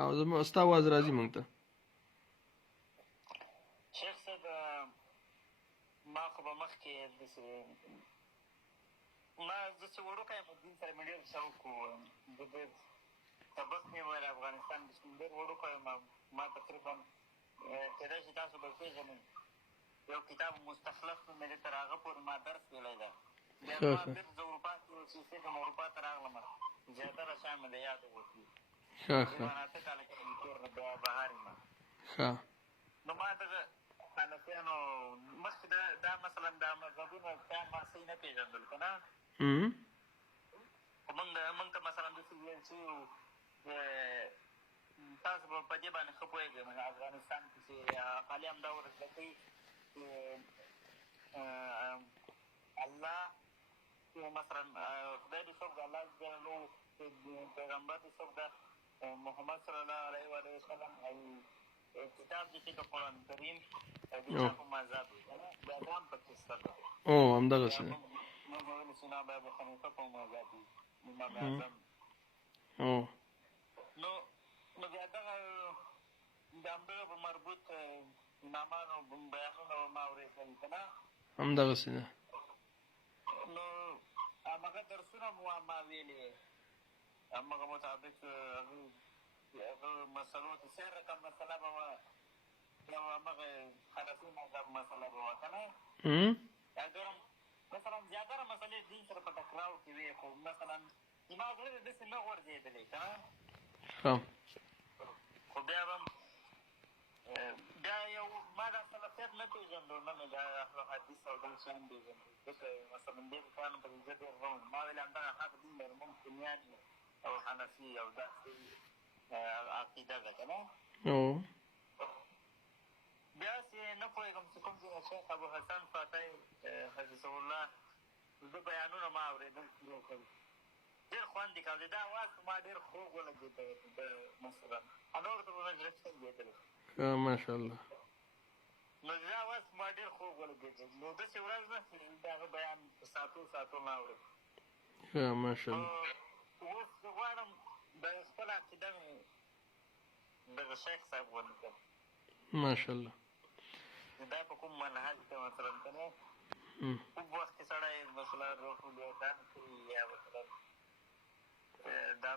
او زما ستا आवाज راځي مونږ ته. شیخ صاحب ما خو به مخکې داسې زه چې وړوکی یم دین سره مې ډېر شوق و. سبق مې ویل افغانستان ډېر وړوکی یم. ما تقریبا کېدای شي تاسو به پېژنئ یو کتاب مستخلص نومېده تر هغه پورې ما درس ویلی ده. بیا ما بېرته زه اروپا کې اوسېږم اروپا ته راغلم زیاتره شیان مې د یاده وتلي. تقریبا 8 کاله کې مې کور نه بهر یم. نو ما دغه حنفیانو مخکې دا مثلا دا مذهبونه تا ما صحیح نه پېژندل که نه. خو مونږ ته مثلا داسې ویل شوي وو تاسو به په دې باندې ښه پوهېږئ افغانستان کې چې خالي همدا ور زده کوي الله مثلا خدای دې څوک ده الله جلالو پیغمبر دې څوک ده محمد صلی الله علیه و وسلم او کتاب دې چې د قرآن کریم د چا په مذهب وي که نه بیا دا هم پکې شته ده. همدغسې ده. موږ ویلو چې نه ابو حنیفه په مذهب وي امام اعظم. نو بیا دغه د همدغه په مربوط امامانو بیانونه به ما اورېدل که نه. همدغسې ده. نو همغه درسونه مو ما ویلې همغه مطابق هغه مسلو چې سر رقم مسله به وه یا همغه حنفي مذهب مسله به وه که نه. مثلا زیاتره مسلې دین سره په ټکراو کې وې خو مثلا زما زړه دې داسې نه غورځېدلی که نه. خو بیا به بیا یو ما دا سلفیت نه پېژندو نه مې دا اهل حدیث او دغه شیان پېژندو ځکه مثلا دې کارونه پسې زه ډېر نه وم. ما ویل همدغه حق دین لري مونږ سنیان یو او حنفي او داسې عقیده ده که نه. بیا چې نه پوهېږم چې کوم ځای شیخ ابوحسن فاتی حفظه الله د بیانونه ما اورېدل شروع کړل. ډېر خوند یې کاوه. دا اواز ما ډېر خوږ ولګېده مثلا نورو ته به مې زړه ښه لګېدلی. ماشاءالله. نو دا اواز ما ډېر خوږ ولګېده. نو داسې ورځ نه چې د هغه بیان په ساعتو نه اورم. ماشاءالله. اوس زه غواړم د خپله عقیده مې دغه شیخ صاحب ولیکم. ماشاءالله. دا په کوم منهج کې مثلا که نه کوم وخت کې سړی مثلا روح الیدان کوي یا مثلا دا